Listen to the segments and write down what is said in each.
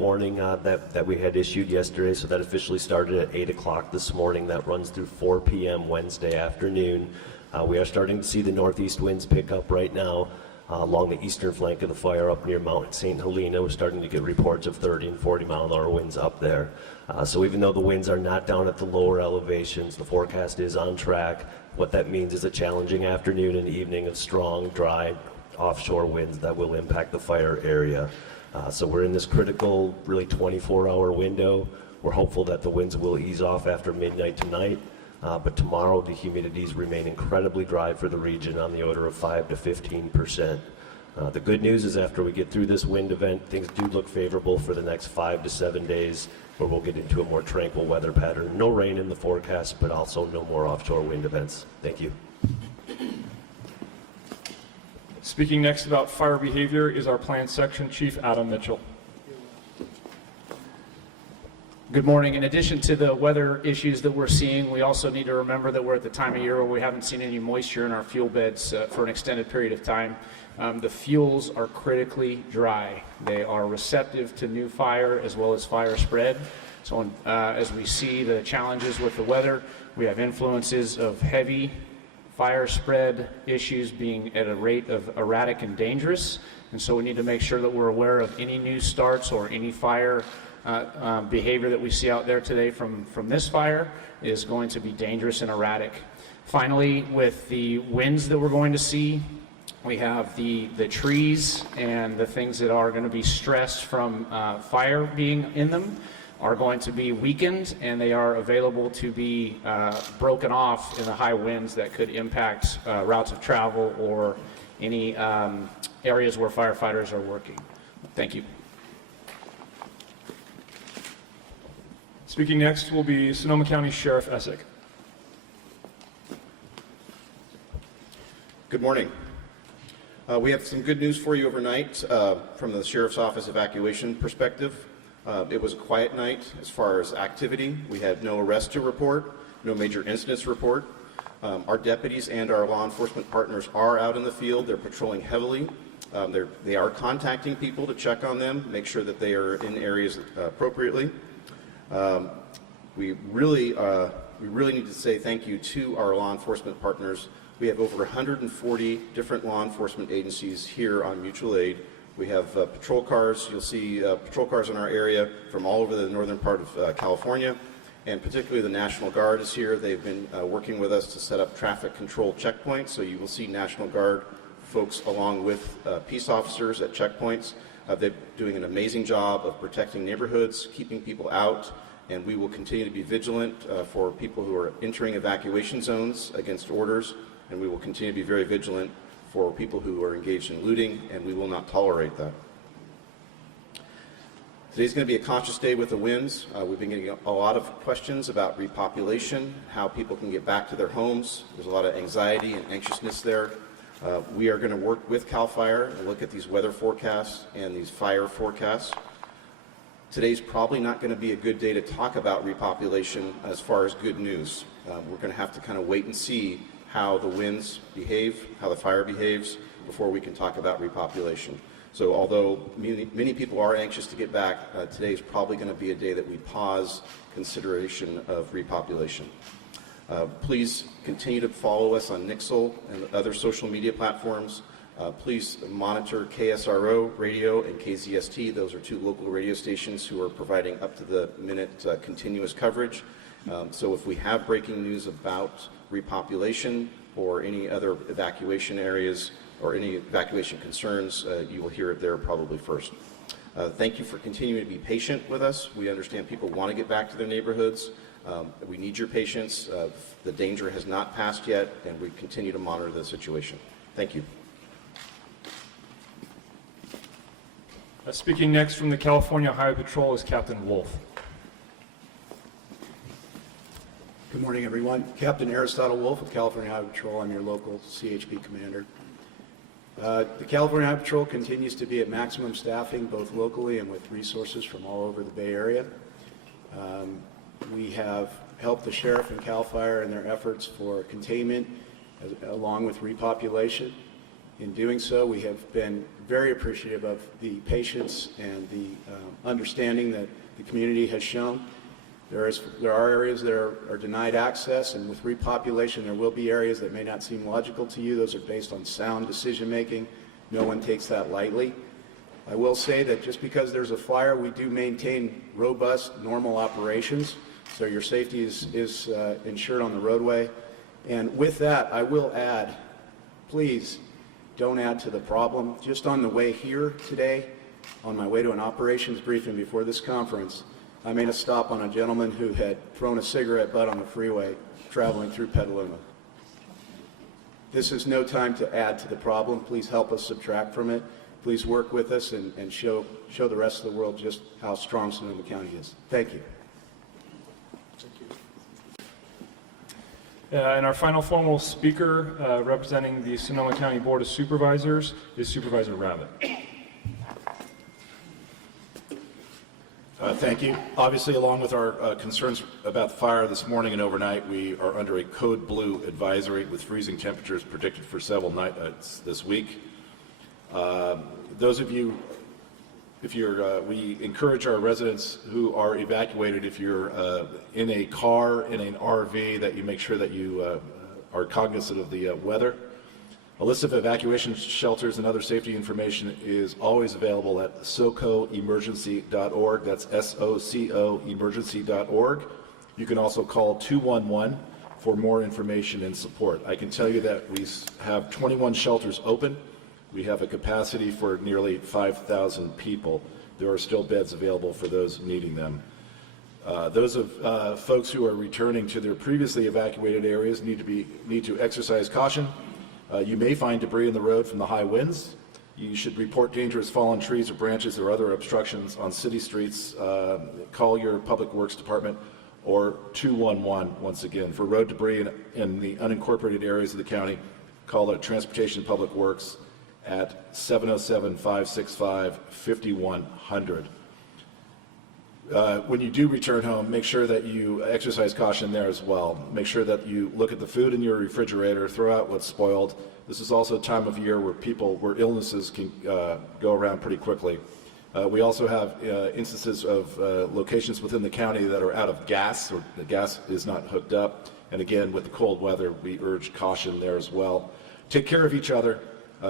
warning that we had issued yesterday, so that officially started at 8 o'clock this morning. That runs through 4 p.m. Wednesday afternoon. We are starting to see the northeast winds pick up right now along the eastern flank of the fire up near Mount St. Helena. We're starting to get reports of 30 and 40 mile an hour winds up there. So even though the winds are not down at the lower elevations, the forecast is on track. What that means is a challenging afternoon and evening of strong, dry, offshore winds that will impact the fire area. So we're in this critical, really 24-hour window. We're hopeful that the winds will ease off after midnight tonight, but tomorrow the humidities remain incredibly dry for the region on the order of 5 to 15%. The good news is after we get through this wind event, things do look favorable for the next 5 to 7 days, where we'll get into a more tranquil weather pattern. No rain in the forecast, but also no more offshore wind events. Thank you. Speaking next about fire behavior is our Plan Section Chief Adam Mitchell. Good morning. In addition to the weather issues that we're seeing, we also need to remember that we're at the time of year where we haven't seen any moisture in our fuel beds for an extended period of time. The fuels are critically dry. They are receptive to new fire as well as fire spread. So as we see the challenges with the weather, we have influences of heavy fire spread issues being at a rate of erratic and dangerous. And so we need to make sure that we're aware of any new starts or any fire behavior that we see out there today from this fire is going to be dangerous and erratic. Finally, with the winds that we're going to see, we have the trees and the things that are going to be stressed from fire being in them are going to be weakened, and they are available to be broken off in the high winds that could impact routes of travel or any areas where firefighters are working. Thank you. Speaking next will be Sonoma County Sheriff Essick. Good morning. We have some good news for you overnight from the Sheriff's Office evacuation perspective. It was a quiet night as far as activity. We had no arrests to report, no major incidents to report. Our deputies and our law enforcement partners are out in the field. They're patrolling heavily. They are contacting people to check on them, make sure that they are in areas appropriately. We really need to say thank you to our law enforcement partners. We have over 140 different law enforcement agencies here on mutual aid. We have patrol cars. You'll see patrol cars in our area from all over the northern part of California, and particularly the National Guard is here. They've been working with us to set up traffic control checkpoints, so you will see National Guard folks along with peace officers at checkpoints. They're doing an amazing job of protecting neighborhoods, keeping people out, and we will continue to be vigilant for people who are entering evacuation zones against orders, and we will continue to be very vigilant for people who are engaged in looting, and we will not tolerate that. Today's going to be a conscious day with the winds. We've been getting a lot of questions about repopulation, how people can get back to their homes. There's a lot of anxiety and anxiousness there. We are going to work with CAL FIRE and look at these weather forecasts and these fire forecasts. Today's probably not going to be a good day to talk about repopulation as far as good news. We're going to have to kind of wait and see how the winds behave, how the fire behaves, before we can talk about repopulation. So although many people are anxious to get back, today is probably going to be a day that we pause consideration of repopulation. Please continue to follow us on Nixle and other social media platforms. Please monitor KSRO radio and KZST. Those are two local radio stations who are providing up-to-the-minute continuous coverage. So if we have breaking news about repopulation or any other evacuation areas or any evacuation concerns, you will hear it there probably first. Thank you for continuing to be patient with us. We understand people want to get back to their neighborhoods. We need your patience. The danger has not passed yet, and we continue to monitor the situation. Thank you. Speaking next from the California Highway Patrol is Captain Wolf. Good morning, everyone. Captain Aristotle Wolf with California Highway Patrol. I'm your local CHP commander. The California Highway Patrol continues to be at maximum staffing, both locally and with resources from all over the Bay Area. We have helped the Sheriff and CAL FIRE in their efforts for containment along with repopulation. In doing so, we have been very appreciative of the patience and the understanding that the community has shown. There are areas that are denied access, and with repopulation, there will be areas that may not seem logical to you. Those are based on sound decision-making. No one takes that lightly. I will say that just because there's a fire, we do maintain robust, normal operations, so your safety is ensured on the roadway. And with that, I will add, please don't add to the problem. Just on the way here today, on my way to an operations briefing before this conference, I made a stop on a gentleman who had thrown a cigarette butt on the freeway traveling through Petaluma. This is no time to add to the problem. Please help us subtract from it. Please work with us and show the rest of the world just how strong Sonoma County is. Thank you. And our final formal speaker representing the Sonoma County Board of Supervisors is Supervisor Rabbit. Thank you. Obviously, along with our concerns about the fire this morning and overnight, we are under a code blue advisory with freezing temperatures predicted for several nights this week. Those of you, we encourage our residents who are evacuated, if you're in a car, in an RV, that you make sure that you are cognizant of the weather. A list of evacuation shelters and other safety information is always available at socoemergency.org. That's SOCO emergency.org. You can also call 211 for more information and support. I can tell you that we have 21 shelters open. We have a capacity for nearly 5,000 people. There are still beds available for those needing them. Those of folks who are returning to their previously evacuated areas need to exercise caution. You may find debris in the road from the high winds. You should report dangerous fallen trees or branches or other obstructions on city streets. Call your Public Works Department or 211 once again. For road debris in the unincorporated areas of the county, call the Transportation Public Works at 707-565-5100. When you do return home, make sure that you exercise caution there as well. Make sure that you look at the food in your refrigerator, throw out what's spoiled. This is also a time of year where illnesses can go around pretty quickly. We also have instances of locations within the county that are out of gas, or the gas is not hooked up. And again, with the cold weather, we urge caution there as well. Take care of each other.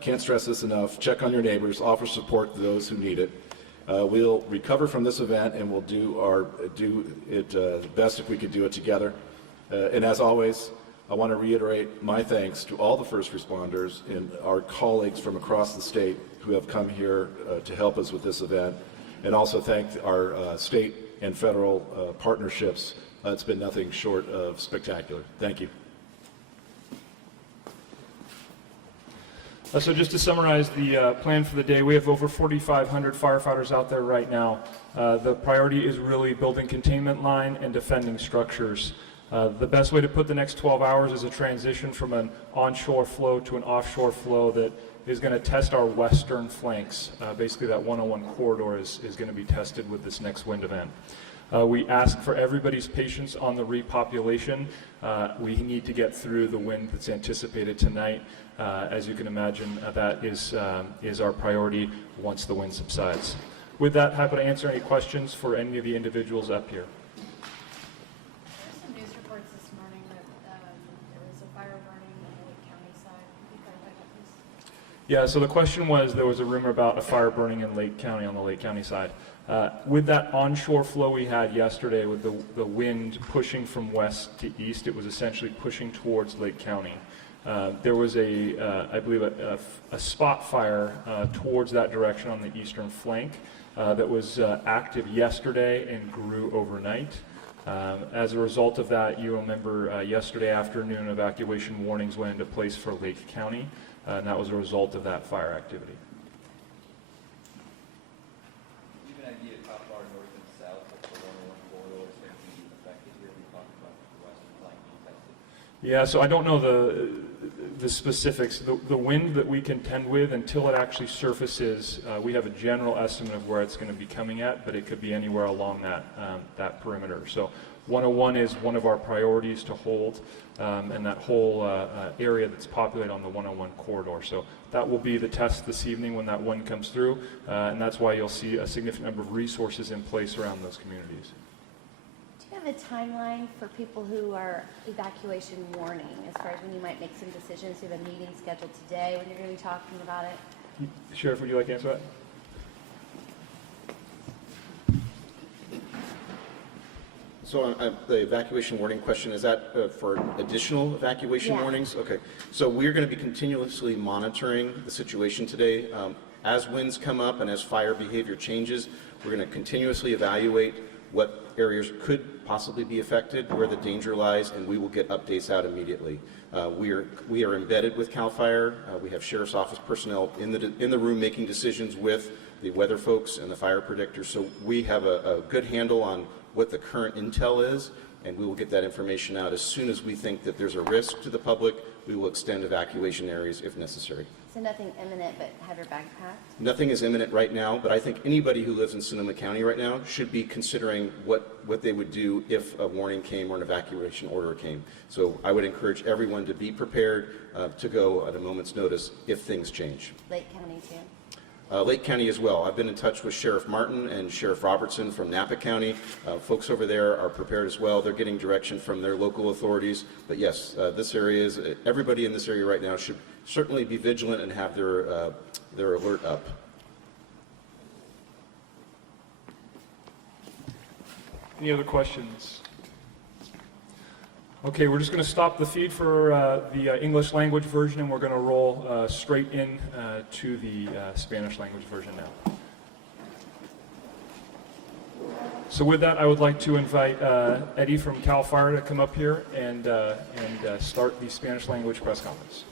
Can't stress this enough. Check on your neighbors. Offer support to those who need it. We'll recover from this event, and we'll do it the best if we could do it together. And as always, I want to reiterate my thanks to all the first responders and our colleagues from across the state who have come here to help us with this event, and also thank our state and federal partnerships. It's been nothing short of spectacular. Thank you. So just to summarize the plan for the day, we have over 4,500 firefighters out there right now. The priority is really building containment line and defending structures. The best way to put the next 12 hours is a transition from an onshore flow to an offshore flow that is going to test our western flanks. Basically that 101 corridor is going to be tested with this next wind event. We ask for everybody's patience on the repopulation. We need to get through the wind that's anticipated tonight. As you can imagine, that is our priority once the wind subsides. With that, happy to answer any questions for any of the individuals up here. There's some news reports this morning that there was a fire burning on the Lake County side. Could you clarify that, please? Yeah, so the question was, there was a rumor about a fire burning in Lake County on the Lake County side. With that onshore flow we had yesterday, with the wind pushing from west to east, it was essentially pushing towards Lake County. There was I believe, a spot fire towards that direction on the eastern flank that was active yesterday and grew overnight. As a result of that, you remember yesterday afternoon, evacuation warnings went into place for Lake County, and that was a result of that fire activity. Do you have an idea of how far north and south of the 101 corridor is going to be affected here? We talked about the western flank being tested. Yeah, so I don't know the specifics. The wind that we contend with, until it actually surfaces, we have a general estimate of where it's going to be coming at, but it could be anywhere along that perimeter. So 101 is one of our priorities to hold, and that whole area that's populated on the 101 corridor. So that will be the test this evening when that wind comes through, and that's why you'll see a significant number of resources in place around those communities. Do you have a timeline for people who are evacuation warning, as far as when you might make some decisions? Do you have a meeting scheduled today when you're going to be talking about it? Sheriff, would you like to answer that? So the evacuation warning question, is that for additional evacuation Yeah. warnings? Okay. So we're going to be continuously monitoring the situation today. As winds come up and as fire behavior changes, we're going to continuously evaluate what areas could possibly be affected, where the danger lies, and we will get updates out immediately. We are embedded with CAL FIRE. We have Sheriff's Office personnel in the room making decisions with the weather folks and the fire predictors. So we have a good handle on what the current intel is, and we will get that information out as soon as we think that there's a risk to the public. We will extend evacuation areas if necessary. So nothing imminent, but have your bag packed? Nothing is imminent right now, but I think anybody who lives in Sonoma County right now should be considering what they would do if a warning came or an evacuation order came. So I would encourage everyone to be prepared to go at a moment's notice if things change. Lake County too? Lake County as well. I've been in touch with Sheriff Martin and Sheriff Robertson from Napa County. Folks over there are prepared as well. They're getting direction from their local authorities. But yes, this area is, everybody in this area right now should certainly be vigilant and have their alert up. Any other questions? Okay, we're just going to stop the feed for the English language version, and we're going to roll straight in to the Spanish language version now. So with that, I would like to invite Eddie from CAL FIRE to come up here and start the Spanish language press conference.